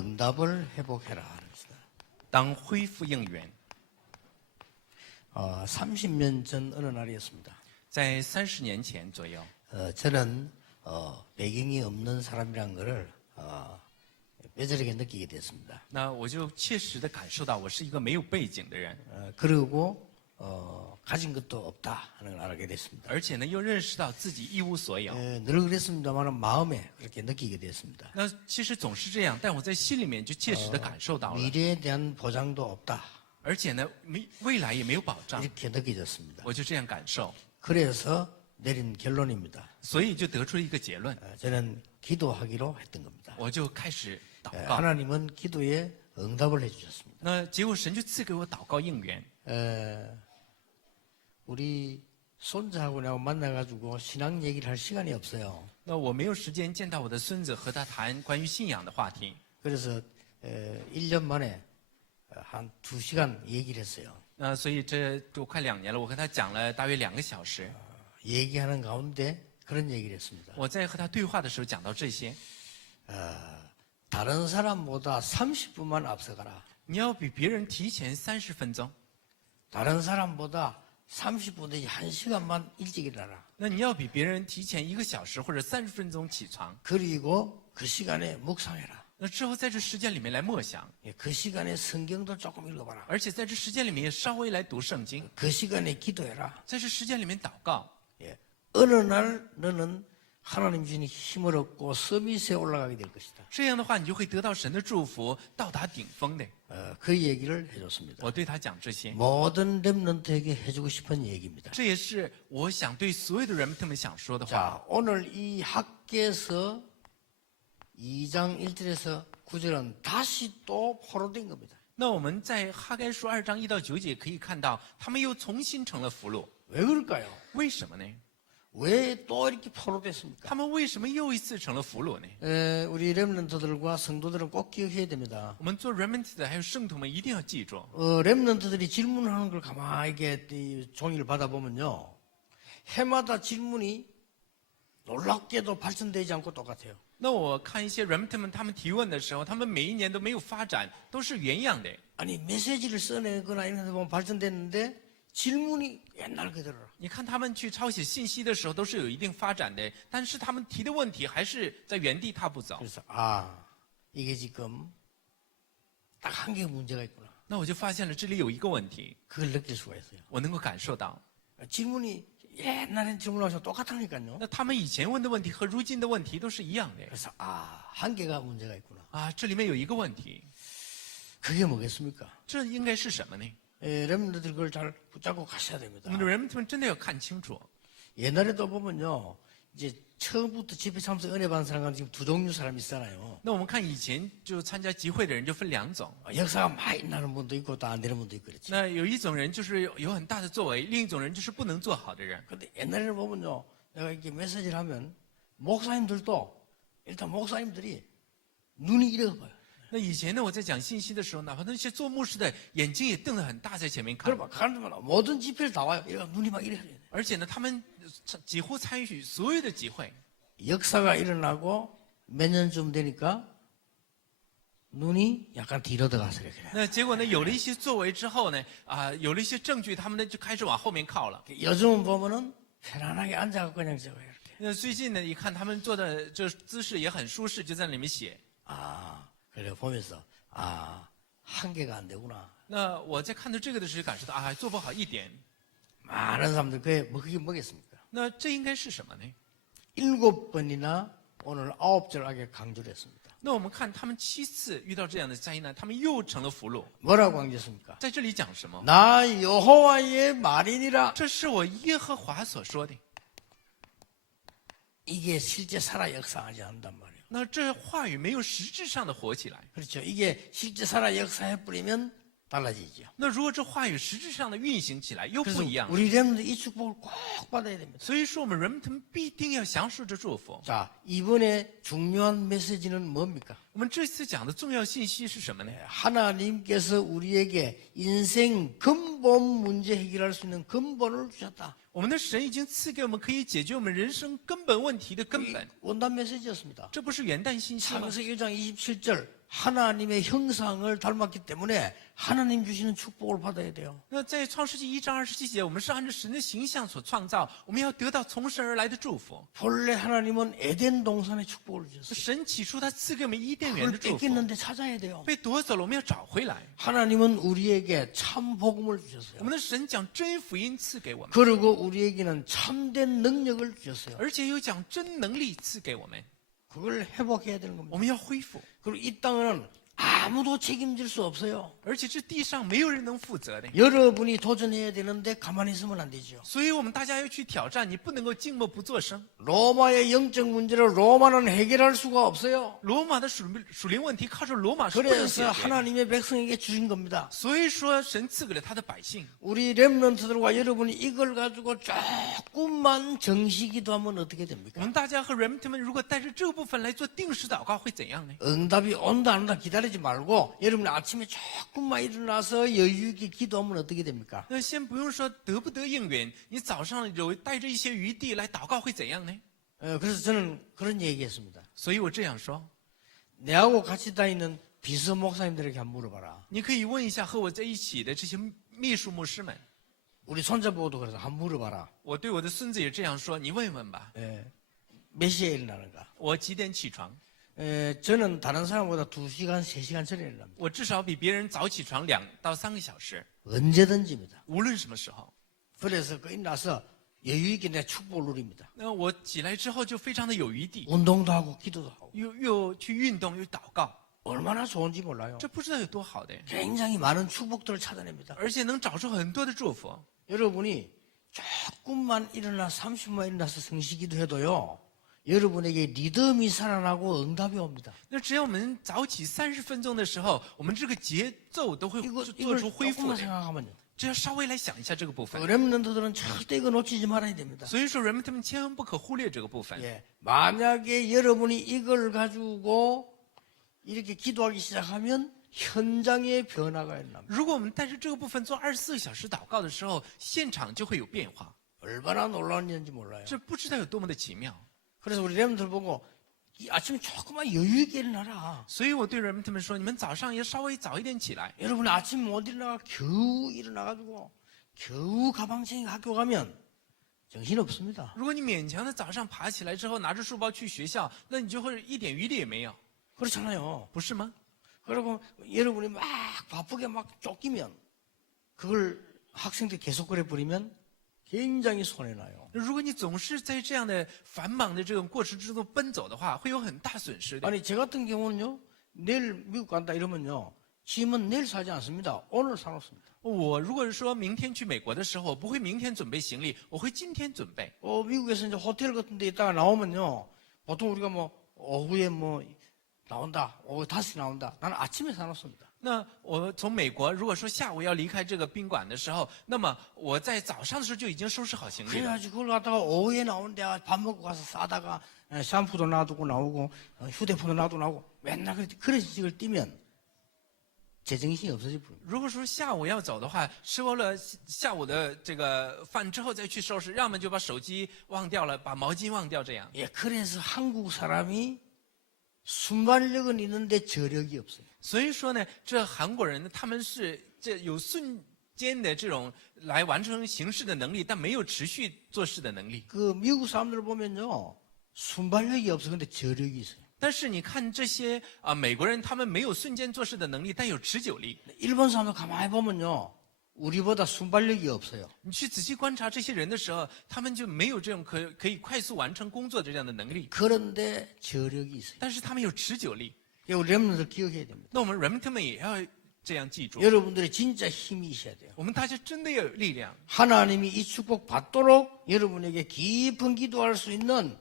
응답을 회복해라 하는 것이다. 当恢复应援。 30년 전 어느 날이었습니다. 在30年前左右， 저는 배경이 없는 사람이란 것을 뼈저리게 느끼게 됐습니다. 那我就切实的感受到我是一个没有背景的人， 그리고 가진 것도 없다 하는 걸 알게 됐습니다. 而且呢又认识到自己一无所有。 늘 그랬습니다만 마음에 그렇게 느끼게 됐습니다. 那其实总是这样，但我在心里面就切实的感受到了。 미래에 대한 보장도 없다 而且呢，未来也没有保障， 이렇게 느껴졌습니다. 我就这样感受， 그래서 내린 결론입니다. 所以就得出了一个结论， 저는 기도하기로 했던 겁니다. 我就开始祷告。 하나님은 기도에 응답을 해주셨습니다. 那结果神就赐给我祷告应允。 우리 손자하고 내가 만나가지고 신앙 얘기를 할 시간이 없어요. 那我没有时间见到我的孙子和他谈关于信仰的话题， 그래서 1년 만에 한 2시간 얘기를 했어요. 那所以这都快2年了，我和他讲了大约2个小时。 얘기하는 가운데 그런 얘기를 했습니다. 我在和他对话的时候讲到这些， 다른 사람보다 30분만 앞서가라. 你要比别人提前30分钟， 다른 사람보다 30분 내지 1시간만 일찍 일어나라. 那你要比别人提前1个小时或者30分钟起床， 그리고 그 시간에 묵상해라. 那之后在这时间里面来默想， 그 시간에 성경도 조금 읽어봐라. 而且在这时间里面也稍微来读圣经， 그 시간에 기도해라. 在这时间里面祷告。 어느 날 너는 하나님 주신 힘을 얻고 서밋에 올라가게 될 것이다. 这样的话，你就会得到神的祝福，到达顶峰的。 그 얘기를 해줬습니다. 我对他讲这些， 모든 렘넌트에게 해주고 싶은 얘기입니다. 这也是我想对所有的人他们想说的话。 자, 오늘 이 학계서 2장 1절에서 9절은 다시 또 포로된 겁니다. 那我们在哈该书2章1到9节可以看到，他们又重新成了俘虏。 왜 그럴까요? 为什么呢？ 왜 또 이렇게 포로됐습니까? 他们为什么又一次成了俘虏呢？ 우리 렘넌트들과 성도들은 꼭 기억해야 됩니다. 我们做 remnant 的还有圣徒们一定要记住， 렘넌트들이 질문하는 걸 가만히 이렇게 이 종이를 받아보면요. 해마다 질문이 놀랍게도 발전되지 않고 똑같아요. 那我看一些 remnant 们他们提问的时候，他们每一年都没有发展，都是原样的。 아니 메시지를 써내거나 이런 데 보면 발전됐는데 질문이 옛날 그대로라. 你看他们去抄写信息的时候，都是有一定发展的，但是他们提的问题还是在原地踏步走。 그래서 이게 지금 딱 한 개 문제가 있구나. 那我就发现了这里有一个问题， 그걸 느낄 수가 있어요. 我能够感受到。 질문이 옛날엔 질문하셔서 똑같으니까요. 那他们以前问的问题和如今的问题都是一样的 그래서 한 개가 문제가 있구나. 啊，这里面有一个问题， 그게 뭐겠습니까? 这应该是什么呢？ 렘넌트들 그걸 잘 붙잡고 가셔야 我 됩니다. 们的人们真的要看清楚。 옛날에도 보면요. 이제 처음부터 집회 참석 은혜 받은 사람과 지금 두 종류 사람이 있잖아요. 那我们看以前就参加集会的人就分2种， 역사가 많이 나는 분도 있고 또 안 되는 분도 있고 그렇지. 那有一种人就是有很大的作为，另一种人就是不能做好的人。 근데 옛날에는 보면요. 내가 이렇게 메시지를 하면 목사님들도 일단 목사님들이 눈이 이래 봐요. 那以前呢，我在讲信息的时候，哪怕那些做牧师的眼睛也瞪得很大，在前面看， 그러면 가는 데마다 모든 집회를 다 와요. 이래 눈이 막 이래. 而且呢，他们几乎参与所有的集会。 역사가 일어나고 몇 년쯤 되니까 눈이 약간 뒤로 들어가서 이렇게 돼요. 那结果呢，有了一些作为之后呢，有了一些证据，他们呢就开始往后面靠了。 요즘은 보면은 편안하게 앉아갖고 그냥 적어요. 이렇게. 那最近呢，一看他们做的这姿势也很舒适，就在里面写。 그래 보면서 한계가 안 되구나. 那我在看到这个的时候，感受到做不好一点。 많은 사람들 그게 뭐겠습니까? 那这应该是什么呢？ 7번이나 오늘 9절하게 강조를 했습니다. 那我们看他们7次遇到这样的灾难，他们又成了俘虏。 뭐라고 강조했습니까? 在这里讲什么？ 나 여호와의 말이니라. 这是我耶和华所说的。 이게 실제 살아 역사하지 않는단 말이에요. 那这话语没有实质上的活起来。 그렇죠. 이게 실제 살아 역사해 버리면 달라지죠. 那如果这话语实质上的运行起来，又 그래서 不一样。 우리 렘들 이 축복을 꼭 받아야 됩니다. 所以说，我们人们必定要享受这祝福。 자, 이번에 중요한 메시지는 뭡니까? 我们这次讲的重要信息是什么呢？ 하나님께서 우리에게 인생 근본 문제 해결할 수 있는 근본을 주셨다. 我们的神已经赐给我们可以解决我们人生根本问题的根本。 원단 메시지였습니다. 这不是元旦信息吗？ 창세기 1장 27절 하나님의 형상을 닮았기 때문에 하나님 주시는 축복을 받아야 돼요. 那在创世纪1章27节，我们是按照神的形象所创造，我们要得到从神而来的祝福。 본래 하나님은 에덴 동산의 축복을 주셨어요. 神起初他赐给我们伊甸园的 그걸 祝福， 뺏겼는데 찾아야 돼요. 被夺走了，我们要找回来。 하나님은 우리에게 참 복음을 我 주셨어요. 们的神将真福音赐给我们， 그리고 우리에게는 참된 능력을 주셨어요. 而且又将真能力赐给我们， 그걸 회복해야 되는 我 겁니다. 们要恢复。 그리고 이 땅은 아무도 책임질 수 없어요. 而且这地上没有人能负责的， 여러분이 도전해야 되는데 가만히 있으면 안 되죠. 所以我们大家要去挑战，你不能够静默不作声。 로마의 영적 문제를 로마는 해결할 수가 없어요. 罗马的属灵问题靠着罗马是不能解 그래서 决的， 하나님의 백성에게 주신 겁니다. 所以说神赐给了他的百姓。 우리 렘넌트들과 여러분이 이걸 가지고 조금만 정시기도하면 어떻게 我 됩니까? 们大家和人们如果带着这个部分来做定时祷告，会怎样呢？ 응답이 온다 안 온다 기다리지 말고 여러분이 아침에 조금만 일어나서 여유 있게 기도하면 어떻게 됩니까? 那先不用说得不得应允，你早上有带着一些余地来祷告会怎样呢？ 그래서 저는 그런 얘기했습니다. 所以我这样说， 내하고 같이 다니는 비서 목사님들에게 한번 물어봐라. 你可以问一下和我在一起的这些秘书牧师们， 우리 손자보고도 그래서 한번 물어봐라. 我对我的孙子也这样说，你问问吧， 몇 시에 일어나는가? 我几点起床？ 저는 다른 사람보다 2시간, 3시간 전에 일어납니다. 我至少比别人早起床2到3个小时， 언제든지입니다. 无论什么时候。 그래서 그 일어나서 여유 있게 내 축복을 누립니다. 那我起来之后就非常的有余地， 운동도 하고 기도도 하고 又去运动又祷告， 얼마나 좋은지 몰라요. 这不知道有多好的， 굉장히 많은 축복들을 찾아냅니다. 而且能找出很多的祝福。 여러분이 조금만 일어나 30분 일어나서 성시기도 해도요. 여러분에게 리듬이 살아나고 응답이 옵니다. 那只要我们早起30分钟的时候，我们这个节奏都会 이거 做 이걸 出恢复 조금만 的。 생각하면요. 只要稍微来想一下这个部分， 렘넌트들은 절대 이거 놓치지 말아야 됩니다. 所以说人们他们千万不可忽略这个部分。 예, 만약에 여러분이 이걸 가지고 이렇게 기도하기 시작하면 현장의 변화가 일어납니다. 如果我们带着这个部分做24小时祷告的时候，现场就会有变化， 얼마나 놀라운 일인지 몰라요. 这不知道有多么的奇妙。 그래서 우리 렘들 보고 이 아침에 조금만 여유 있게 일어나라. 所以我对人们他们说，你们早上也稍微早一点起来。 여러분 아침 못 일어나가 겨우 일어나가지고 겨우 가방챙이 학교 가면 정신 없습니다. 如果你勉强的早上爬起来之后拿着书包去学校，那你就会一点余力也没有， 그렇잖아요. 不是吗？ 그리고 여러분이 막 바쁘게 막 쫓기면 그걸 학생들 계속 그래 버리면 굉장히 손해나요. 如果你总是在这样的繁忙的这种过程之中奔走的话，会有很大损失的。 아니 저 같은 경우는요. 내일 미국 간다 이러면요. 짐은 내일 사지 않습니다. 오늘 사놓습니다. 我如果是说明天去美国的时候，我不会明天准备行李，我会今天准备。 미국에서 이제 호텔 같은 데 있다가 나오면요. 보통 우리가 뭐 오후에 뭐 나온다. 오후 5시 나온다. 나는 아침에 사놓습니다. 那我从美国，如果说下午要离开这个宾馆的时候，那么我在早上的时候就已经收拾好行李了。 그래가지고 그걸 갖다가 오후에 나오는데 밥 먹고 가서 싸다가 샴푸도 놔두고 나오고 휴대폰도 놔두고 나오고 맨날 그런 식을 띠면 제정신이 없어질 뿐입니다. 如果说下午要走的话，吃完了下午的这个饭之后再去收拾，要么就把手机忘掉了，把毛巾忘掉，这样。 예, 그래서 한국 사람이 순발력은 있는데 저력이 없어요. 所以说呢，这韩国人呢，他们是这有瞬间的这种来完成行事的能力，但没有持续做事的能力。 그 미국 사람들 보면요, 순발력이 없어 근데 저력이 있어요. 但是你看这些美国人，他们没有瞬间做事的能力，但有持久力。 일본 사람들 가만히 보면요, 우리보다 순발력이 없어요. 你去仔细观察这些人的时候，他们就没有这种可以快速完成工作的这样的能力， 그런데 저력이 있어요. 但是他们有持久力。 우리 렘넌트들 기억해야 됩니다. 那我们人们他们也要这样记住， 여러분들이 진짜 힘이 있어야 돼요. 我们大家真的要有力量。 하나님이 이 축복 받도록 여러분에게 깊은 기도할 수 있는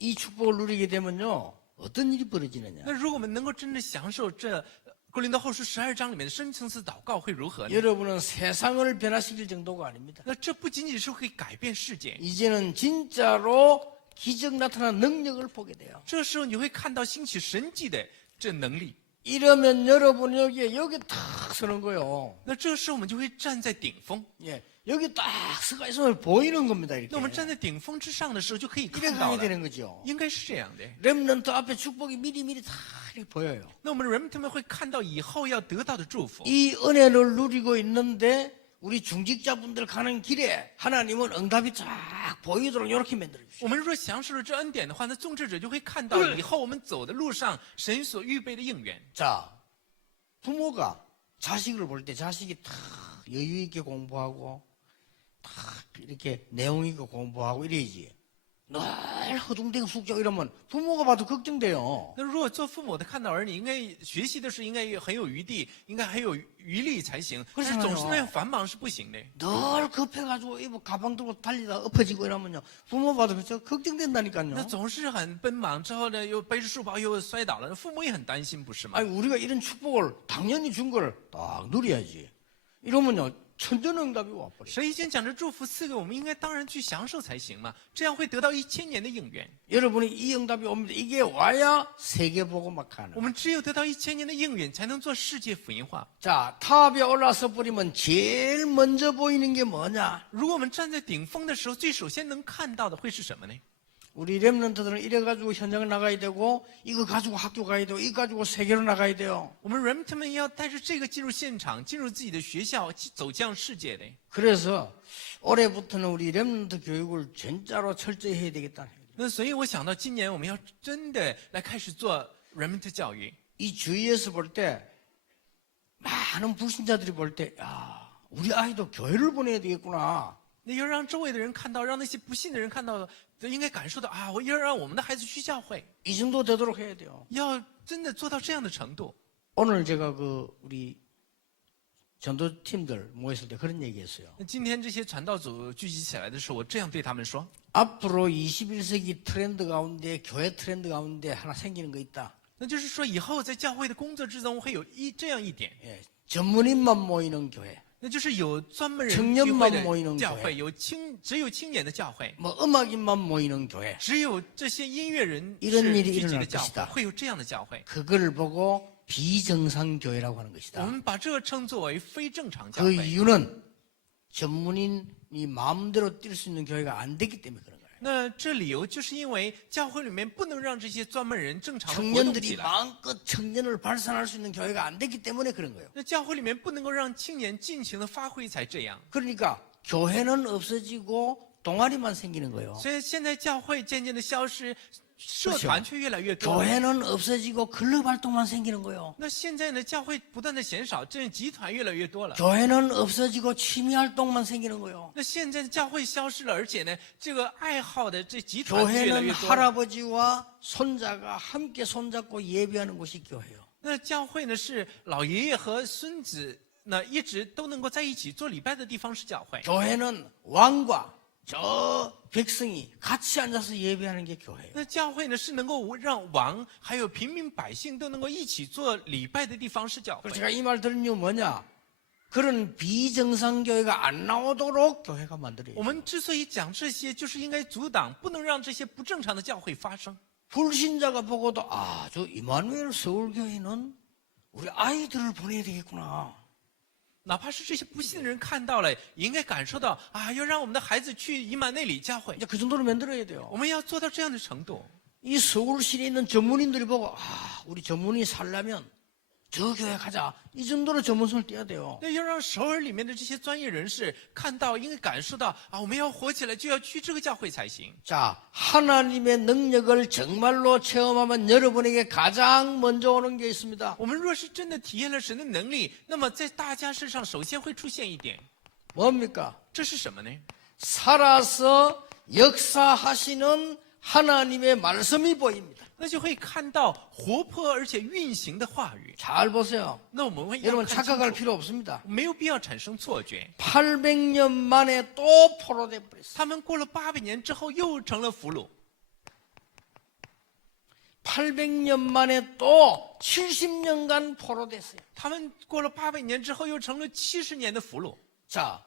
이 축복을 누리게 되면요, 어떤 일이 벌어지느냐. 那如果我们能够真的享受这哥林多后书12章里面的深层次祷告，会如何呢？ 여러분은 세상을 변화시킬 정도가 아닙니다. 那这不仅仅是会改变世界， 이제는 진짜로 기적 나타난 능력을 보게 돼요. 这时候你会看到兴起神迹的这能力。 이러면 여러분이 여기 탁 서는 거예요. 那这时候我们就会站在顶峰。 예, 여기 딱 서가 있으면 보이는 겁니다. 이렇게. 那我们站在顶峰之上的时候，就可以 이렇게 看到 가야 了， 되는 거죠. 应该是这样的。 렘넌트 앞에 축복이 미리미리 다 이렇게 보여요. 那我们人们会看到以后要得到的祝福。 이 은혜를 누리고 있는데 우리 중직자분들 가는 길에 하나님은 응답이 쫙 보이도록 이렇게 만들어 주시죠. 我们若享受了这恩典的话，那宗治者就会看到以后我们走的路上神所预备的应允。 자, 부모가 자식을 볼 때 자식이 다 여유 있게 공부하고 다 이렇게 내용 있게 공부하고 이래야지. 늘 허둥대고 숙제하고 이러면 부모가 봐도 걱정돼요. 那如果做父母的看到儿女，应该学习的时候应该很有余地，应该很有余力才行。但是总是那样繁忙是不行的。 늘 급해가지고 이거 가방 들고 달리다 엎어지고 이러면요. 부모 봐도 그렇죠? 那 걱정된다니까요. 总是很奔忙，之后呢又背着书包又摔倒了，父母也很担心，不是吗？ 아니 우리가 이런 축복을 당연히 준 걸 딱 누려야지. 이러면요. 천전응답이 와버려. 神已经讲着祝福赐给我们，应该当然去享受才行嘛，这样会得到1000年的应允。 여러분이 이 응답이 옵니다. 이게 와야 세계 보고 막 하는. 我们只有得到1000年的应允，才能做世界福音化。 자, 탑에 올라서 버리면 제일 먼저 보이는 게 뭐냐? 如果我们站在顶峰的时候，最首先能看到的会是什么呢？ 우리 렘넌트들은 이래가지고 현장을 나가야 되고 이거 가지고 학교 가야 되고 이거 가지고 세계로 나가야 돼요. 我们人们要带着这个进入现场，进入自己的学校，走向世界的。 그래서 올해부터는 우리 렘넌트 교육을 진짜로 철저히 해야 되겠다. 那所以我想到今年我们要真的来开始做人们的教育。 이 주위에서 볼 때 많은 불신자들이 볼 때 야, 우리 아이도 교회를 보내야 되겠구나. 那要让周围的人看到，让那些不信的人看到，应该感受到啊，我要让我们的孩子去教会， 이 정도 되도록 해야 돼요. 要真的做到这样的程度。 오늘 제가 우리 전도팀들 모였을 때 그런 얘기했어요. 那今天这些传道组聚集起来的时候，我这样对他们说： 앞으로 21세기 트렌드 가운데 교회 트렌드 가운데 하나 생기는 거 있다. 那就是说，以后在教会的工作之中会有这样一点， 예, 전문인만 모이는 교회, 那就是有专门人 청년 聚会 만모이는 的教 교회 会，只有青年的教会， 뭐 음악인만 모이는 교회. 只有这些音乐人 이런 是 일이 聚集 일어날 的教会， 것이다. 会有这样的教会。 그걸 보고 비정상 교회라고 하는 我 것이다. 们把这个称作为非正常教 그 会。 이유는 전문인이 마음대로 뛸 수 있는 교회가 안 됐기 때문에 그런 거예요. 那这理由就是因为教会里面不能让这些专门人正常的活动起 청년들이 来， 마음껏 청년을 발산할 수 있는 교회가 안 됐기 때문에 그런 거예요. 那教会里面不能够让青年尽情的发挥才这样。 그러니까 교회는 없어지고 동아리만 생기는 거예요. 所以现在教会渐渐的消失，社团却越来越多。 교회는 없어지고 클럽 활동만 생기는 거예요. 那现在呢，教会不断的减少，这种集团越来越多了。 교회는 없어지고 취미 활동만 생기는 거예요. 那现在的教会消失了，而且呢，这个爱好的这集团越来 교회는 越多了。 할아버지와 손자가 함께 손잡고 예배하는 곳이 교회예요. 那教会呢，是老爷爷和孙子那一直都能够在一起做礼拜的地方是教会。 교회는 왕과 저 백성이 같이 앉아서 예배하는 게 교회예요. 那教会呢，是能够让王还有平民百姓都能够一起做礼拜的地方是教会 그래서 。 제가 이 말 들은 이유 뭐냐? 그런 비정상 교회가 안 나오도록 교회가 만들어야 我 돼요. 们之所以讲这些，就是应该阻挡，不能让这些不正常的教会发生。 불신자가 보고도 아, 저 이마누엘 서울교회는 우리 아이들을 보내야 되겠구나. 哪怕是这些不信的人看到了，也应该感受到啊，要让我们的孩子去以马内里教会。 이제 그 정도로 만들어야 돼요. 我们要做到这样的程度。 이 서울시에 있는 전문인들이 보고 아, 우리 전문인이 살려면 저 교회 가자. 이 정도로 전문성을 떼야 돼요. 那要让首尔里面的这些专业人士看到，应该感受到啊，我们要活起来，就要去这个教会才行。 자, 하나님의 능력을 정말로 체험하면 여러분에게 가장 먼저 오는 게 있습니다. 我们若是真的体验了神的能力，那么在大家身上首先会出现一点， 뭡니까? 这是什么呢？ 살아서 역사하시는 하나님의 말씀이 보입니다. 那就会看到活泼而且运行的话语。 잘 보세요. 那我们会要 여러분 看清 착각할 楚， 필요 없습니다. 没有必要产生错觉。 800년 만에 또 포로돼 버렸어요. 他们过了800年之后又成了俘虏， 800년 만에 또 70년간 포로됐어요. 他们过了800年之后又成了70年的俘虏。 자,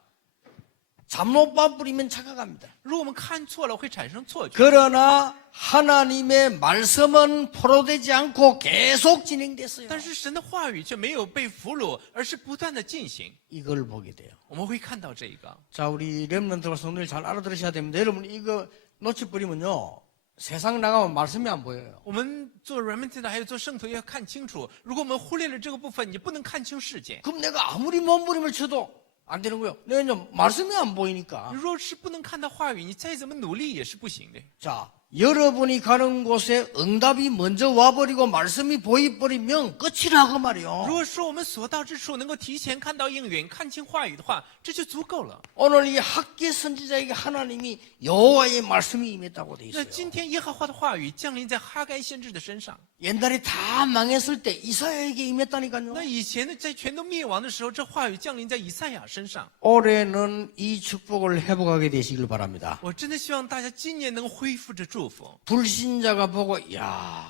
잘못 봐버리면 착각합니다. 如果我们看错了，会产生错觉。 그러나 하나님의 말씀은 포로되지 않고 계속 진행됐어요. 但是神的话语却没有被俘虏，而是不断的进行。 이걸 보게 돼요. 我们会看到这个。 자, 우리 렘넌트와 성도들 잘 알아들으셔야 됩니다. 여러분 이거 놓쳐버리면요. 세상 나가면 말씀이 안 보여요. 我们做 remnant 的，还有做圣徒，要看清楚。如果我们忽略了这个部分，你不能看清世界。 그럼 내가 아무리 몸부림을 쳐도 안 되는 거예요. 내가 이제 말씀이 안 보이니까. 你若是不能看到话语，你再怎么努力也是不行的。 자, 여러분이 가는 곳에 응답이 먼저 와버리고 말씀이 보이버리면 끝이라 그 말이요. 如果说我们所到之处能够提前看到应允、看清话语的话，这就足够了。 오늘 이 학계 선지자에게 하나님이 여호와의 말씀이 임했다고 돼 那 있어요. 今天耶和华的话语降临在哈该先知的身上。 옛날에 다 망했을 때 이사야에게 임했다니까요. 那以前呢，在全都灭亡的时候，这话语降临在以赛亚身上。 올해는 이 축복을 회복하게 되시길 바랍니다. 我真的希望大家今年能恢复这祝福。 불신자가 보고 야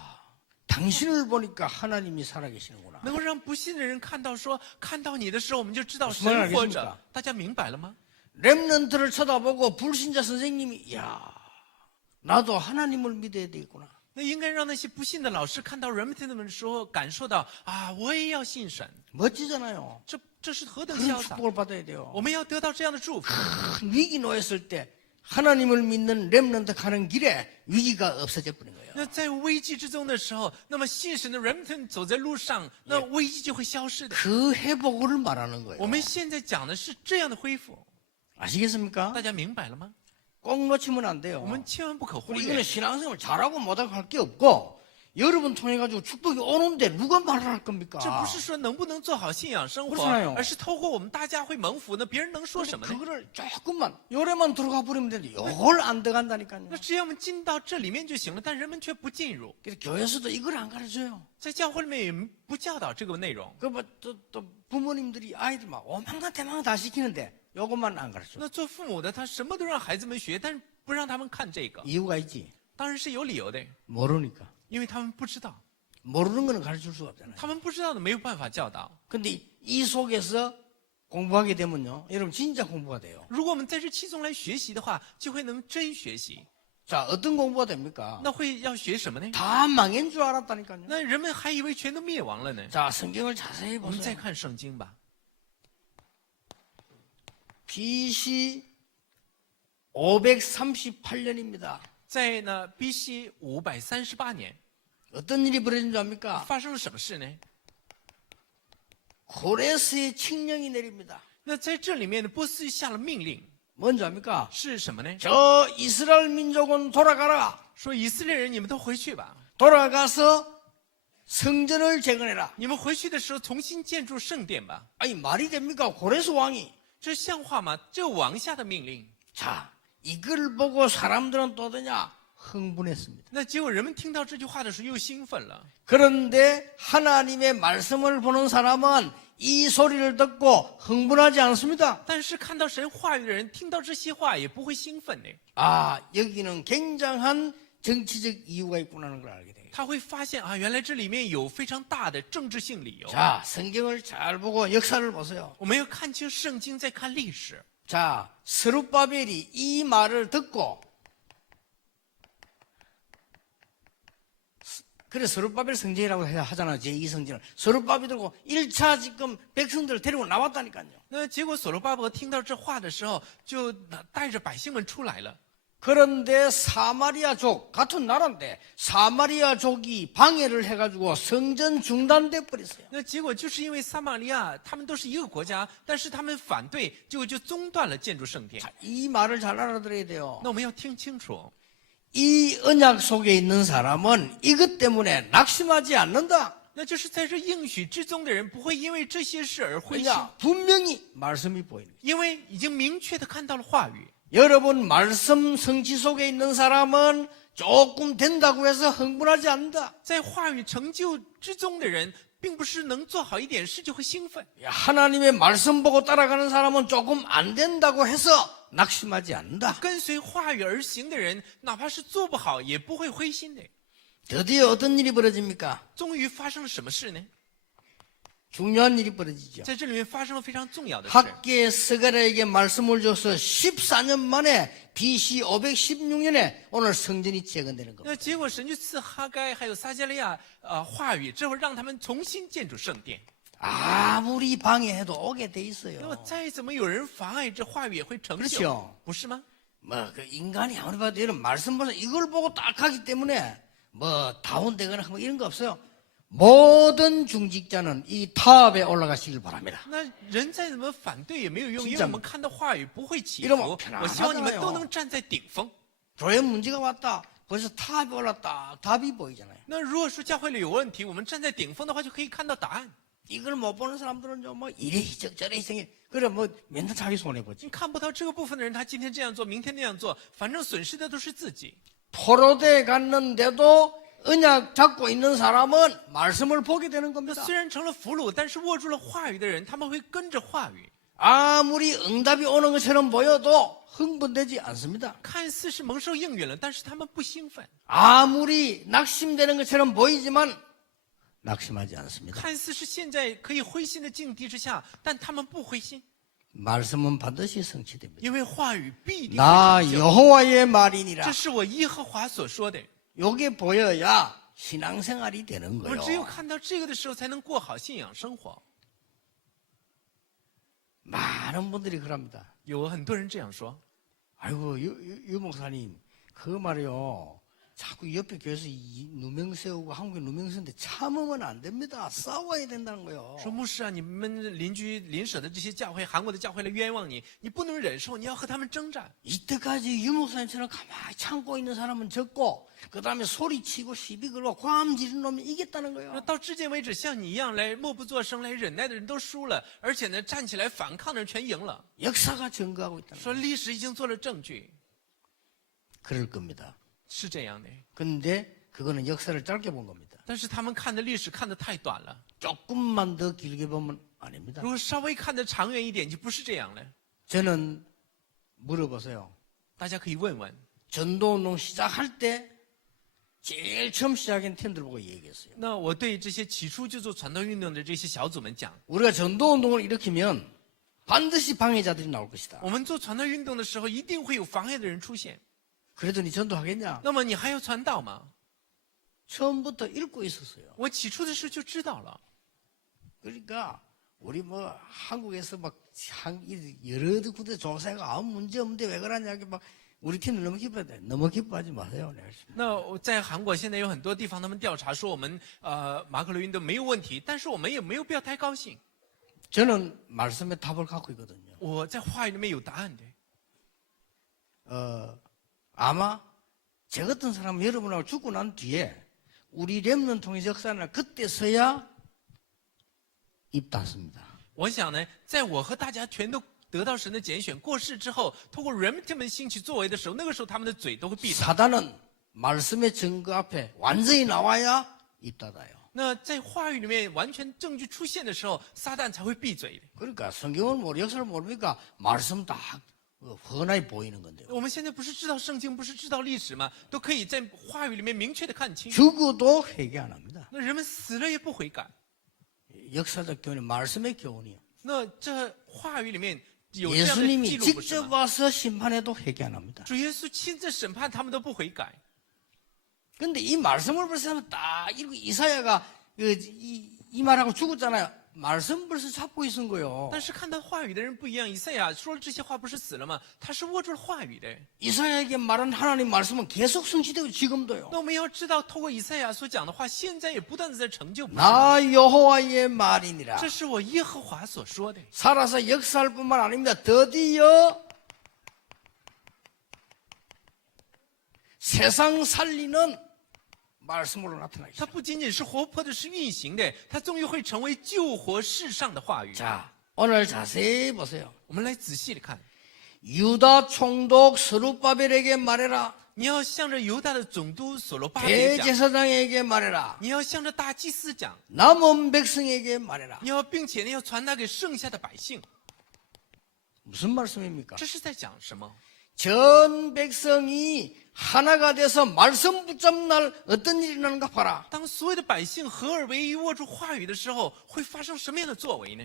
당신을 보니까 하나님이 살아계시는구나. 能够让不信的人看到说，看到你的时候，我们就知道 무슨 말을 神活 알겠습니까 着。大家明白了吗？ 렘넌트를 쳐다보고 불신자 선생님이 야 나도 하나님을 믿어야 되겠구나. 那应该让那些不信的老师看到 remnant 们的时候，感受到啊，我也要信神。 멋지잖아요. 这是何等 그런 潇洒！ 축복을 받아야 돼요. 我们要得到这样的祝福。 큰 위기 놓였을 때 하나님을 믿는 렘넌트 가는 길에 위기가 없어져 버린 거예요. 那在危机之中的时候，那么信神的 remnant 走在路上，那危机就会消失的。 그 회복을 말하는 거예요. 我们现在讲的是这样的恢复， 아시겠습니까? 大家明白了吗？ 꼭 놓치면 안 돼요. 我们千万不可忽 우리 略 이거는 。 신앙생활 잘하고 못하고 할 게 없고 여러분 통해 가지고 축복이 오는데 누가 말을 할 겁니까? 这不是说能不能做好信仰生活 그렇잖아요 ，而是透过我们大家会蒙福呢，别人能说什么呢？ 그거를 조금만 요래만 들어가 버리면 되는데 요걸 안 들어간다니까요. 那只要我们进到这里面就行了，但人们却不进入， 그래서 교회에서도 이걸 안 가르쳐요. 在教会里面也不教导这个内容。 또 부모님들이 아이들 막 오만가대망 다 시키는데 요것만 안 가르쳐. 那做父母的他什么都让孩子们学，但是不让他们看这个， 이유가 있지. 当然是有理由的， 모르니까. 因为他们不知道， 모르는 거는 가르칠 수가 없잖아요. 他们不知道的没有办法教导。 근데 이 속에서 공부하게 되면요. 여러분 진짜 공부가 돼요. 如果我们在这其中来学习的话，就会能真学习。 자, 어떤 공부가 됩니까? 那会要学什么呢？ 다 망한 줄 알았다니까요. 那人们还以为全都灭亡了呢。 자, 성경을 자세히 我们再 보세요. 看圣经吧。 BC 538년입니다. 在呢 BC 538年， 어떤 일이 벌어진 줄 압니까? 发生了什么事呢？ 고레스의 칙령이 내립니다. 那在这里面呢，波斯下了命令， 뭔지 압니까? 是什么呢？ 저 이스라엘 민족은 돌아가라. 说以色列人，你们都回去吧。 돌아가서 성전을 재건해라. 你们回去的时候重新建筑圣殿吧。 아니 말이 됩니까? 고레스 왕이. 这像话吗？这王下的命令。 자, 이걸 보고 사람들은 또 어떠냐? 흥분했습니다. 那结果人们听到这句话的时候又兴奋了。 그런데 하나님의 말씀을 보는 사람은 이 소리를 듣고 흥분하지 않습니다. 但是看到神话语的人，听到这些话也不会兴奋的。 아, 여기는 굉장한 정치적 이유가 있구나는 걸 알게 돼요. 他会发现啊，原来这里面有非常大的政治性理由。 자, 성경을 잘 보고 역사를 보세요. 我们要看清圣经，再看历史。 자, 스룹바벨이 이 말을 듣고 그래 스룹바벨 성전이라고 하잖아요. 제2성전을. 스룹바벨 들고 1차 지금 백성들을 데리고 나왔다니까요. 那结果所罗巴伯听到这话的时候，就带着百姓们出来了。 그런데 사마리아족 같은 나라인데 사마리아족이 방해를 해가지고 성전 중단돼 버렸어요. 那结果就是因为撒玛利亚他们都是一个国家，但是他们反对，结果就中断了建筑圣殿。 자, 이 말을 잘 알아들어야 돼요. 那我们要听清楚， 이 언약 속에 있는 사람은 이것 때문에 낙심하지 않는다. 那就是在这应许之中的人不会因为这些事而灰心， 왜냐? 분명히 말씀이 보이는 거예요. 因为已经明确的看到了话语。 여러분 말씀 성취 속에 있는 사람은 조금 된다고 해서 흥분하지 않는다. 在话语成就之中的人，并不是能做好一点事就会兴奋。 하나님의 말씀 보고 따라가는 사람은 조금 안 된다고 해서 낙심하지 않는다. 跟随话语而行的人，哪怕是做不好，也不会灰心的。 드디어 어떤 일이 벌어집니까? 终于发生了什么事呢？ 중요한 일이 벌어지죠. 在这里面发生了非常重要的事。 학계에 스가랴에게 말씀을 줘서 14년 만에 BC 516년에 오늘 성전이 재건되는 那 겁니다. 结果神就赐哈该还有撒迦利亚话语，这会让他们重新建筑圣殿。 아무리 방해해도 오게 돼 那么 있어요. 再怎么有人妨碍，这话语也会成就 그렇죠 ，不是吗？ 뭐 그 인간이 아무리 봐도 이런 말씀 보서 이걸 보고 딱 하기 때문에 뭐 다운되거나 뭐 이런 거 없어요. 모든 중직자는 이 탑에 올라가시길 바랍니다. 那人再怎么反对也没有用，因 진짜 为我们看到话语不会起 이러면 伏。 편안하잖아요 我希望你们都能站在顶峰。 교회 문제가 왔다. 벌써 탑에 올랐다. 답이 보이잖아요. 那如果说教会里有问题，我们站在顶峰的话，就可以看到答案。 이걸 못 보는 사람들은 좀 뭐 이래저래 저래 그래 뭐 맨날 자기 손해 보지. 你看不到这个部分的人，他今天这样做，明天那样做，反正损失的都是自己。 포로대 갔는데도 언약 잡고 있는 사람은 말씀을 보게 되는 那 겁니다. 虽然成了俘虏，但是握住了话语的人，他们会跟着话语。 아무리 응답이 오는 것처럼 보여도 흥분되지 않습니다. 看似是蒙受应允了，但是他们不兴奋； 아무리 낙심되는 것처럼 보이지만 낙심하지 않습니다. 看似是现在可以灰心的境地之下，但他们不灰心， 말씀은 반드시 성취됩니다. 因为话语必定 나 会成就。 여호와의 말이니라. 这是我耶和华所说的。 요게 보여야 신앙생활이 되는 我们只有 거예요. 看到这个的时候，才能过好信仰生活。 많은 분들이 그럽니다. 有很多人这样说， 아이고 유 목사님 그거 말이요. 자꾸 옆에 교회에서 누명 세우고 한국에 누명 세우는데 참으면 안 됩니다. 싸워야 된다는 거예요. 说牧师啊，你们邻居邻舍的这些教会，韩国的教会来冤枉你，你不能忍受，你要和他们征战。 이때까지 유 목사님처럼 가만히 참고 있는 사람은 적고 그 다음에 소리치고 시비 걸고 고함 지르는 놈이 이겼다는 那 거예요. 到至今为止，像你一样来默不作声、来忍耐的人都输了，而且呢，站起来反抗的人全赢了。 역사가 증거하고 있다는 거예요. 说历史已经做了证据， 그럴 겁니다. 是这样的。 근데 그거는 역사를 짧게 본 겁니다. 但是他们看的历史看得太短了， 조금만 더 길게 보면 아닙니다. 如果稍微看得长远一点，就不是这样了。 저는 물어보세요. 大家可以问问， 전도운동 시작할 때 제일 처음 시작한 팀들 보고 얘기했어요. 那我对这些起初就做传道运动的这些小组们讲， 우리가 전도운동을 일으키면 반드시 방해자들이 나올 것이다. 我们做传道运动的时候，一定会有妨碍的人出现。 그래도 니 전도하겠냐? 那么你还要传道吗？ 처음부터 읽고 있었어요. 我起初的时候就知道了。 그러니까 우리 뭐 한국에서 막 여러 군데 조사가 아무 문제 없는데 왜 그러냐 막 우리 팀들 너무 기뻐야 돼. 너무 기뻐하지 마세요. 내가 那我在韩国现在有很多地方，他们调查说我们马可路运动没有问题，但是我们也没有必要太高兴。 저는 말씀의 답을 갖고 있거든요. 我在话语里面有答案的。 아마 저 같은 사람은 여러분하고 죽고 난 뒤에 우리 렘넌트 통해서 역사나 그때서야 입 닫습니다. 我想呢，在我和大家全都得到神的拣选、过世之后，通过人们兴起作为的时候，那个时候他们的嘴都会闭上。 사단은 말씀의 증거 앞에 완전히 나와야 입 닫아요. 那在话语里面完全证据出现的时候，撒旦才会闭嘴的。 그러니까 성경을 역사를 모르니까 말씀 다 훤하게 보이는 건데요. 我们现在不是知道圣经，不是知道历史吗？都可以在话语里面明确的看清。 죽어도 회개 안 합니다. 那人们死了也不悔改。 역사적 교훈이 말씀의 교훈이요. 那这话语里面有这样的 예수님이 记录，不是 직접 吗？ 와서 심판해도 회개 안 합니다. 主耶稣亲自审判他们都不悔改。 근데 이 말씀을 벌써 하면 딱 읽고 이사야가 이 말하고 죽었잖아요. 말씀 벌써 잡고 있은 거예요. 但是看到话语的人不一样，以赛亚说了这些话不是死了吗？他是握住了话语的。 이사야에게 말한 하나님 말씀은 계속 성취되고 지금도요. 那我们要知道，透过以赛亚所讲的话，现在也不断的在成就。不是吗 나 여호와의 말이니라. 这是我耶和华所说的。 살아서 역사할 뿐만 아닙니다. 드디어 세상 살리는 말씀으로 它 나타나겠습니다. 不仅仅是活泼的，是运行的，它终于会成为救活世上的话语。 자, 오늘 자세히 보세요. 我们来仔细的看， 유다 총독 스룹바벨에게 말해라. 你要向着犹大的总督所罗巴别讲， 대제사장에게 말해라. 你要向着大祭司讲， 남은 백성에게 말해라. 你要并且呢要传达给剩下的百姓。 무슨 말씀입니까? 这是在讲什么？ 전 백성이 하나가 돼서 말씀 붙잡는 날 어떤 일이 일어나는가 봐라. 当所有的百姓合而为一，握住话语的时候，会发生什么样的作为呢？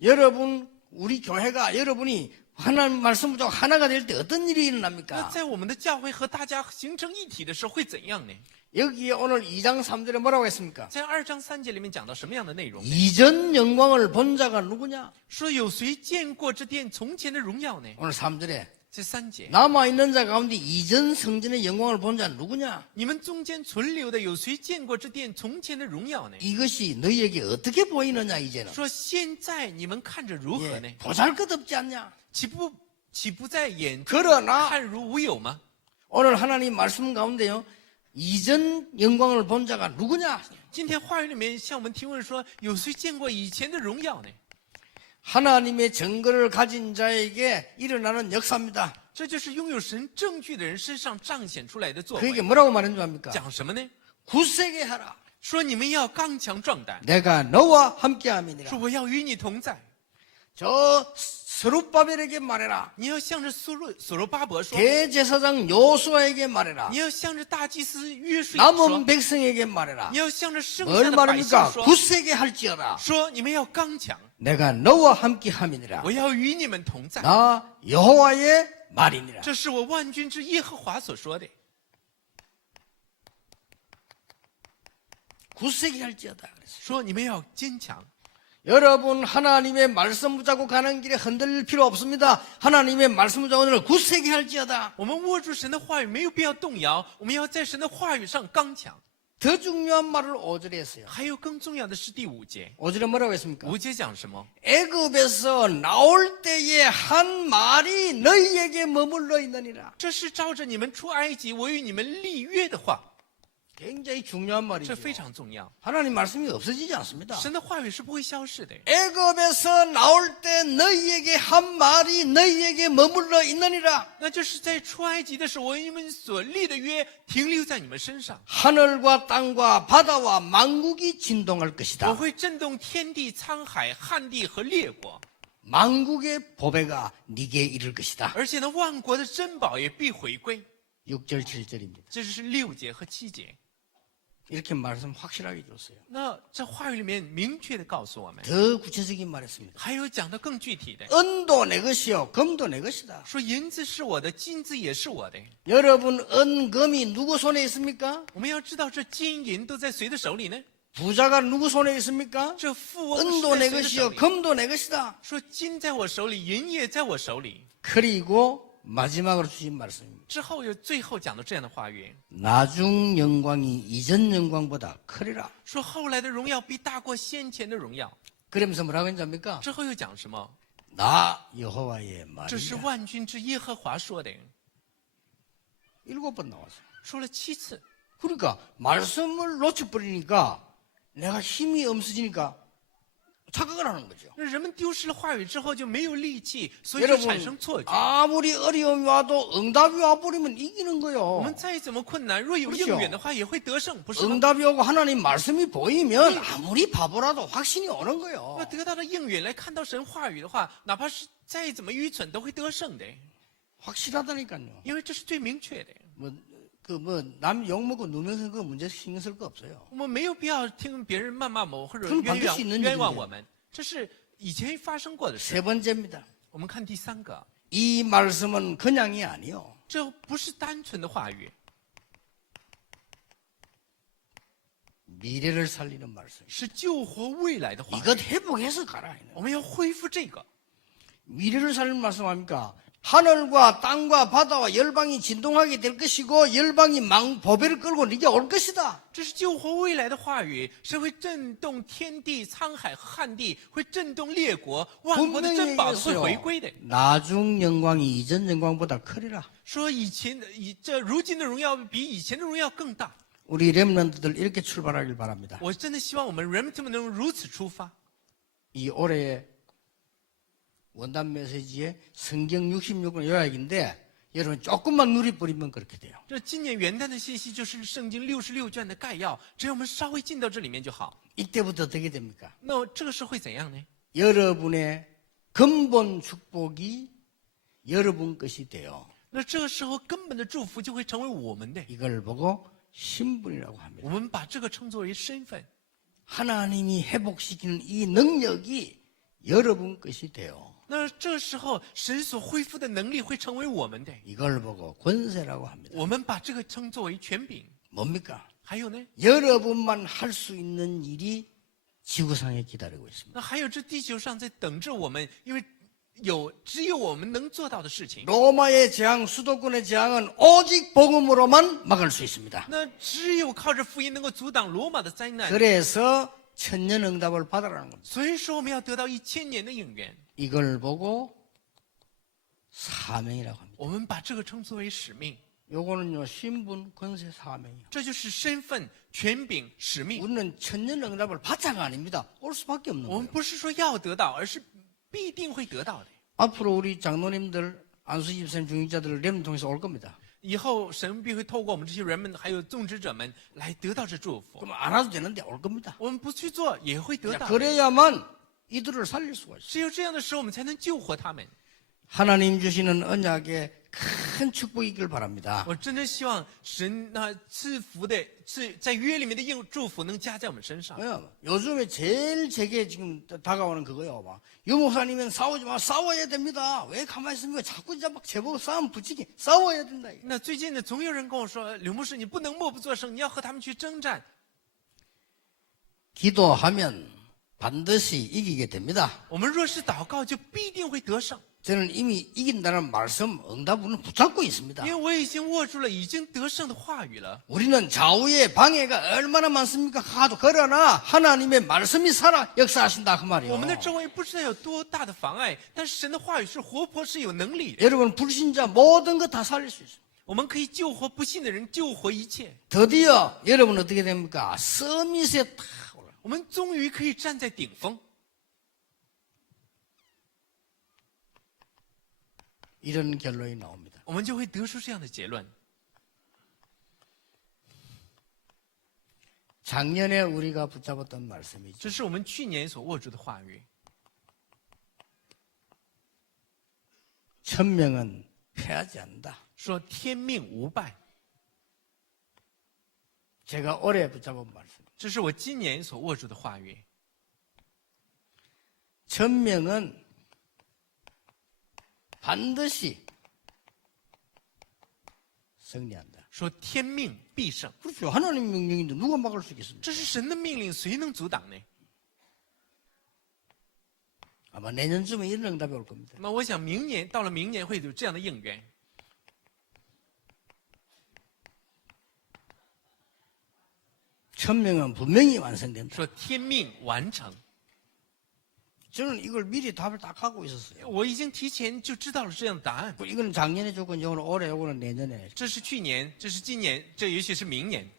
여러분, 우리 교회가 여러분이 하나님 말씀 붙잡고 하나가 될 때 어떤 일이 那 일어납니까? 在我们的教会和大家形成一体的时候会怎样呢？ 여기에 오늘 2장 3절에 뭐라고 했습니까? 在2章3节里面讲到什么样的内容呢？ 이전 영광을 본 자가 누구냐? 说有谁见过这殿从前的荣耀呢？ 오늘 3절에 这3节， 남아있는 자 가운데 이전 성전의 영광을 본 자는 누구냐? 你们中间存留的有谁见过这殿从前的荣耀呢？ 이것이 너희에게 어떻게 보이느냐 이제는. 说现在你们看着如何呢？ 예, 보잘것없지 않냐? 岂不在眼中 그러나 看如无有吗？ 오늘 하나님 말씀 가운데요, 이전 영광을 본 자가 누구냐? 今天话语里面向我们提问说，有谁见过以前的荣耀呢？ 하나님의 증거를 가진 자에게 일어나는 역사입니다. 这就是拥有神证据的人身上彰显出来的作 그에게 为。 뭐라고 말한 줄 압니까? 讲什么呢？ 굳세게 하라. 说你们要刚强壮胆， 내가 너와 함께함이니라. 说我要与你同在。 저 스룹바벨에게 말해라. 你要向着所罗巴伯说， 대제사장 요수아에게 말해라. 你要向着大祭司约书亚 남은 说， 백성에게 말해라. 你要向着剩下 뭘 的百姓 말합니까? 说， 굳세게 할지어다. 说你们要刚强， 내가 너와 함께함이니라. 我要与你们同在。 나 여호와의 말이니라. 这是我万军之耶和华所说的。 굳세게 할지어다. 그랬어요. 说你们要坚强。 여러분 하나님의 말씀 붙잡고 가는 길에 흔들릴 필요 없습니다. 하나님의 말씀 붙잡고 오늘 굳세게 할지어다. 我们握住神的话语，没有必要动摇。我们要在神的话语上刚强。 더 중요한 말을 5절에 했어요. 还有更重要的是第5节， 5절에 뭐라고 했습니까? 5节讲什么？ 애굽에서 나올 때에 한 말이 너희에게 머물러 있느니라. 这是照着你们出埃及，我与你们立约的话， 굉장히 중요한 这 말이죠. 非常重要。 하나님 말씀이 없어지지 않습니다. 神的话语是不会消逝的。 애굽에서 나올 때 너희에게 한 말이 너희에게 머물러 있느니라. 那就是在出埃及的时候，我与你们所立的约停留在你们身上。 하늘과 땅과 바다와 만국이 진동할 我 것이다. 会震动天地、沧海、旱地和列国， 만국의 보배가 네게 이를 것이다. 而且呢，万国的珍宝也必回归。 6절 7절입니다. 这是6节和7节。 이렇게 말씀 확실하게 줬어요. 那这话语里面明确的告诉我们， 더 구체적인 말했습니다. 还有讲的更具体的， 은도 내 것이요 금도 내 것이다. 说银子是我的，金子也是我的。 여러분 은 금이 누구 손에 있습니까? 我们要知道，这金银都在谁的手里呢？ 부자가 누구 손에 있습니까? 这富翁是 은도 在 내 谁的手 것이요 里？ 금도 내 것이다. 说金在我手里，银也在我手里。 그리고 마지막으로 주신 말씀입니다. 之后有最后讲到这样的话语， 나중 영광이 이전 영광보다 크리라. 说后来的荣耀必大过先前的荣耀。 그러면서 뭐라고 했습니까? 之后又讲什么？ 나 여호와의 这是 말이야. 万军之耶和华说的， 7번 나왔어요. 说了7次。 그러니까 말씀을 놓쳐버리니까 내가 힘이 없어지니까 착각을 하는 거죠. 那人们丢失了话语之后就没有力气，所以就产生 여러분 错觉。 아무리 어려움이 와도 응답이 와버리면 이기는 我 거요. 们再怎么困难，若有 그렇죠 应允的话，也会得胜，不是吗？ 응답이 오고 하나님 말씀이 보이면 아무리 바보라도 확신이 오는 거요. 要得到的应允来看到神话语的话，哪怕是再怎么愚蠢，都会得胜的， 확실하다니까요. 因为这是最明确的。 남 욕먹고 누면서 그 문제 신경 쓸 거 없어요. 我们没有必要听别人谩骂我或者 그건 반드시 있는 冤枉 일인데 我们，这是以前发生过的 세 事。 번째입니다. 我们看第3个， 이 말씀은 그냥이 아니요. 这不是单纯的话语， 미래를 살리는 말씀. 是救活未来的话语。 이것 회복해서 가라. 我们要恢复这个。 미래를 살리는 말씀 아닙니까? 하늘과 땅과 바다와 열방이 진동하게 될 것이고 열방이 보배를 끌고 네게 올 것이다. 这是救活未来的话语，是会震动天地、沧海、旱地，会震动列国，万国的 분명히 珍宝都会 얘기했어요. 回归的。 나중 영광이 이전 영광보다 크리라. 说这如今的荣耀比以前的荣耀更大。 우리 렘넌트들 이렇게 출발하길 바랍니다. 我真的希望我们 remnant 们能如此出发。 이 올해의 원단 메시지의 성경 66권 요약인데 여러분 조금만 누리버리면 그렇게 돼요. 这今年元旦的信息就是圣经66卷的概要，只要我们稍微进到这里面就好。 이때부터 어떻게 됩니까? 那这个是会怎样呢？ 여러분의 근본 축복이 여러분 것이 돼요. 那这个时候根本的祝福就会成为我们的。 이걸 보고 신분이라고 합니다. 我们把这个称作为身份。 하나님이 회복시키는 이 능력이 여러분 것이 돼요. 那这时候神所恢复的能力会成为我们的。 이걸 보고 권세라고 합니다. 我们把这个称作为权柄。 뭡니까? 还有呢？ 여러분만 할 수 있는 일이 지구상에 기다리고 있습니다. 那还有这地球上在等着我们，因为只有我们能做到的事情。 로마의 재앙, 수도권의 재앙은 오직 복음으로만 막을 수 있습니다. 那只有靠着福音能够阻挡罗马的灾难。 그래서 천년 응답을 받으라는 겁니다. 所以说我们要得到1000年的应允。 이걸 보고 사명이라고 합니다. 我们把这个称作为使命， 요거는요 신분, 권세, 사명이요. 这就是身份、权柄、使命。 우리는 천년 응답을 받자가 아닙니다. 올 수밖에 없는 我们 거예요. 不是说要得到，而是必定会得到的。 앞으로 우리 장로님들, 안수집사님, 중직자들 렘 통해서 올 겁니다. 以后神必会透过我们这些人们，还有种植者们来得到这祝福。 그럼 안 와도 되는데 올 겁니다. 我们不去做也会得到。 그래야만 이들을 살릴 수가 있어요. 只有这样的时候，我们才能救活他们。 하나님 주시는 언약에 큰 축복이 있길 바랍니다. 我真的希望神那赐福的在约里面的祝福能加在我们身上。 요즘에 제일 제게 지금 다가오는 그거요. 막, 유목사님은 싸우지 마. 싸워야 됩니다. 왜 가만히 있습니까? 자꾸 이제 막 제보고 싸움 붙이기. 싸워야 된다. 那最近呢，总有人跟我说，刘牧师，你不能默不作声，你要和他们去征战。 기도하면 반드시 이기게 됩니다. 我们若是祷告，就必定会得胜， 저는 이미 이긴다는 말씀, 응답은 붙잡고 있습니다. 因为我已经握住了已经得胜的话语了。 우리는 좌우의 방해가 얼마나 많습니까? 하도 그러나 하나님의 말씀이 살아 역사하신다 그 말이에요. 我们的周围不知道有多大的妨碍，但是神的话语是活泼，是有能力的。 여러분 불신자 모든 것 다 살릴 수 있어요. 我们可以救活不信的人，救活一切。 드디어 여러분 어떻게 됩니까? 서밋에 탁 올라. 我们终于可以站在顶峰。 이런 결론이 나옵니다. 我们就会得出这样的结论。 작년에 우리가 붙잡았던 말씀이죠. 这是我们去年所握住的话语。 천명은 패하지 않는다. 说天命无败， 제가 올해 붙잡은 말씀. 这是我今年所握住的话语。 천명은 반드시 승리한다. 说天命必胜， 그렇죠. 하나님 명령인데 누가 막을 수 있겠습니까? 这是神的命令，谁能阻挡呢？ 아마 내년쯤에 이런 응답이 올 겁니다. 那我想到了明年会有这样的应允。 천명은 분명히 완성된다. 说天命完成， 저는 이걸 미리 답을 딱 하고 있었어요. 我已经提前就知道了这样的答案。 이거는 작년에 조건, 이거는 올해, 이거는 내년에. 这是去年，这是今年，这也许是明年。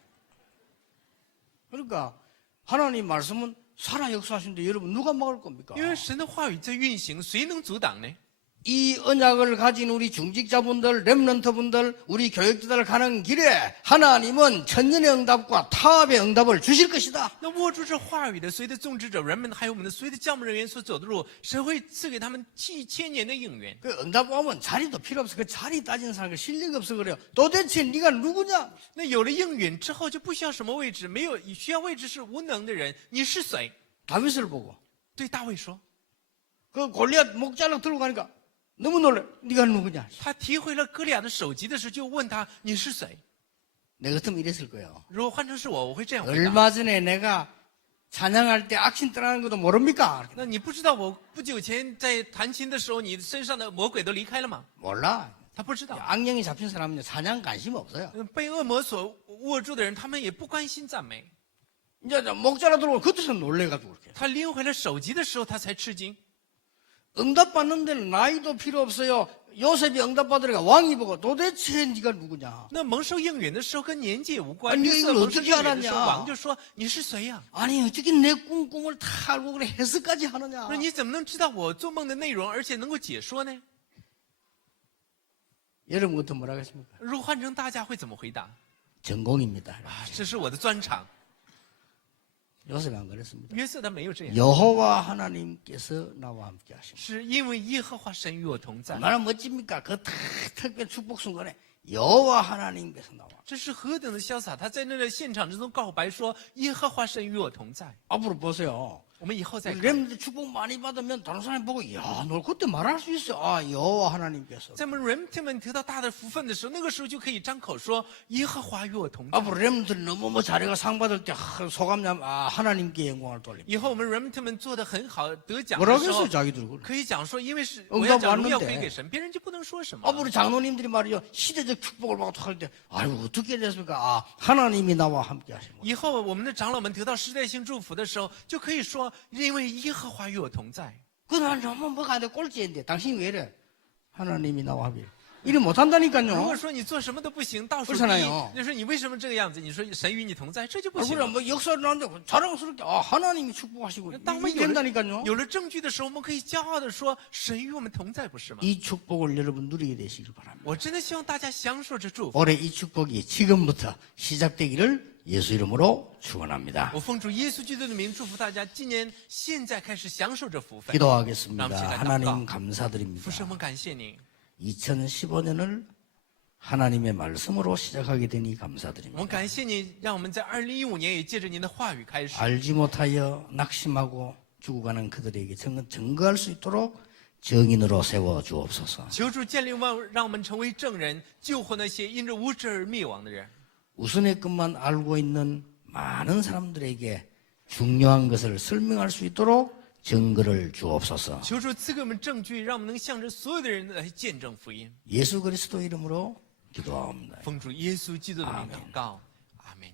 그러니까 하나님 말씀은 살아 역사하시는데 여러분 누가 막을 겁니까? 因为神的话语在运行，谁能阻挡呢？ 이 언약을 가진 우리 중직자분들, 렘넌트분들, 우리 교육자들 가는 길에 하나님은 천년의 응답과 타협의 응답을 주실 것이다. 那握住这话语的，随着种植者人们，还有我们的随着教牧人员所走的路，神会赐给他们7000年的应允。 그 응답 오면 자리도 필요 없어. 그 자리 따진 사람 그 실력이 없어 그래요. 도대체 네가 누구냐? 那有了应允之后，就不需要什么位置，没有需要位置是无能的人。你是谁？ 다윗을 보고 对大卫说， 그 골리앗 목자락 들고 가니까 너무 놀래. 네가 누구냐? 他提回了歌利亚的首级的时候，就问他你是谁？ 내 같으면 이랬을 거예요. 如果换成是我，我会这样回答。 얼마 전에 내가 찬양할 때 악신 떠나는 것도 모릅니까? 那你不知道我不久前在弹琴的时候，你身上的魔鬼都离开了吗？ 몰라. 他不知道。 악령이 잡힌 사람은 찬양 관심 없어요. 被恶魔所握住的人，他们也不关心赞美。 이제 목자락 들고 그때서 놀래가지고 그렇게. 他拎回了首级的时候，他才吃惊。 응답 받는 데는 나이도 필요 없어요. 요셉이 응답 받으니까 왕이 보고 도대체 네가 누구냐? 那蒙受应允的时候跟年纪也无关。 아니 约瑟 이걸 蒙受 어떻게 应允的时候， 알았냐? 王就说你是谁呀？ 아니 어떻게 내 꿈을 다 알고 그래 해석까지 하느냐? 那你怎么能知道我做梦的内容，而且能够解说呢？ 여러분 같은 뭐라 하겠습니까? 如果换成大家会怎么回答？ 전공입니다. 啊，这是我的专长。 요셉이 안 그랬습니다. 约瑟他没有这样， 여호와 하나님께서 나와 함께 하십니다. 是因为耶和华神与我同在。 얼마나 멋집니까? 그 특별 축복 순간에 여호와 하나님께서 나와. 这是何等的潇洒！他在那个现场之中告白说：“耶和华神与我同在。 앞으로 보세요. 我们以后再看， 렘들 축복 많이 받으면 다른 사람이 보고 야, 너 그때 말할 수 있어. 아, 여호와 하나님께서. 在我们 remnant 们得到大的福分的时候，那个时候就可以张口说：“耶和华与我同在。 앞으로 렘들 너무 뭐 자리가 상 받을 때 소감냐 하나님께 영광을 돌립니다. 以后我们 remnant 们做得很好，得奖 뭐라고 的时候 했어요, ， 자기들 그걸. 可以讲说，因为是 응답 我要讲荣耀 왔는데 归给神，别人就不能说什么。 앞으로 장로님들이 말이요 시대적 축복을 받고 할 때, 아유 어떻게 됐습니까? 아, 하나님이 나와 함께 하시는 거예요. 以后我们的长老们得到时代性祝福的时候，就可以说：因为耶和华与我同在。 그날 너무 뭐가 안 돼 꼴찌인데 당신이 왜 이래? 하나님이 나와 함께. 이래 如 못한다니까요. 果说你做什么都不行，倒数第 그렇잖아요 一，就说你为什么这个样子？你说神与你同在，这就不行 그래 了。 뭐 역사를 나는데 자랑스럽게 아 하나님이 축복하시고 当我们 이게 된다니까요. 有了证据的时候，我们可以骄傲的说：神与我们同在，不是吗？ 이 축복을 여러분 누리게 되시길 바랍니다. 我真的希望大家享受这祝福。 올해 이 축복이 지금부터 시작되기를 예수 이름으로 축원합니다. 我奉主耶稣基督的名祝福大家，今年现在开始享受这福分。 기도하겠습니다. 남시다, 하나님 남가. 감사드립니다. 父神，我们感谢您， 2015년을 하나님의 말씀으로 시작하게 되니 我们 감사드립니다. 感谢你，让我们在2015年也借着您的话语开始。 알지 못하여 낙심하고 죽어가는 그들에게 증거할 수 있도록 정인으로 세워 주옵소서. 求主建立让我们成为证人，救活那些因着无知而灭亡的人。 우선의 것만 알고 있는 많은 사람들에게 중요한 것을 설명할 수 있도록 증거를 주옵소서. 求主赐给我们证据，让我们能向着所有的人来见证福音。 예수 그리스도 이름으로 기도합니다. 奉主耶稣基督的名祷告，阿门。